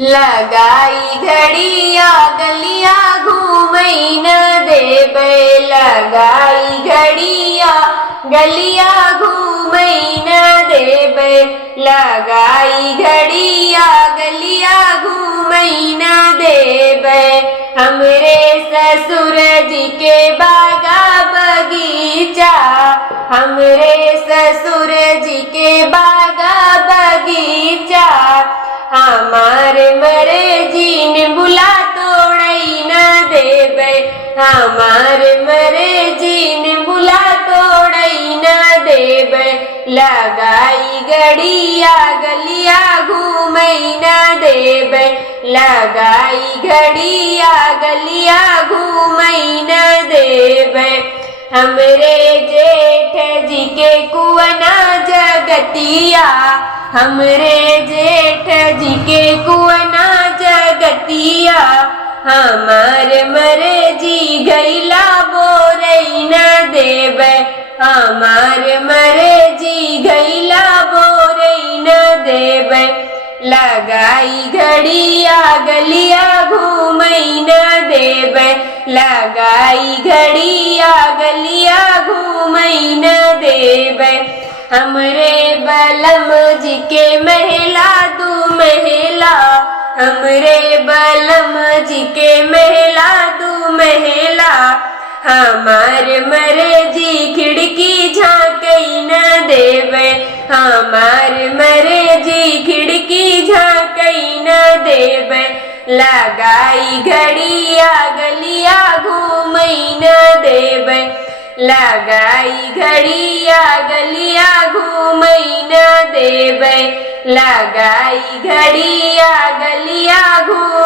लगाई घड़िया गलिया घूमई न देबै, लगाई घड़िया गलिया घूमई न देबै, लगाई घड़िया गलिया घूमई न देबै। हमरे ससुर जी के बागा बगीचा, हमरे ससुर जी के बागा बगीचा, हमार मरे जीन बुला तोड़ई न देबै, हमार मरे जीन बुला तोड़ई न देबै। लगाई घड़िया गलिया घूमई न देबै, लगाई घड़िया गलिया घूमई न देबै। हमरे जेठ जी के कुआना जगतिया, हमरे जेठ जी के कुआना जगतिया, हमार मरे जी गैला बोरई न देबै, हमार मरे जी गैला बोरई न देबै। लगाई घड़िया गलिया घूमई न देबै, लगाई घड़िया गलिया घूमई न देबै। हमरे बलम जी के महला दू महला, हमरे बलम जी के महला दू महला, हमार मरे जी खिड़की झाँकई न देबै, हमार मरे जी खिड़की झाँकई न देबै। लगाई घड़िया गलिया घूमई न देबै, लगाई घड़िया गलिया घूमई न देबै, लगाई घड़िया गलिया घूमई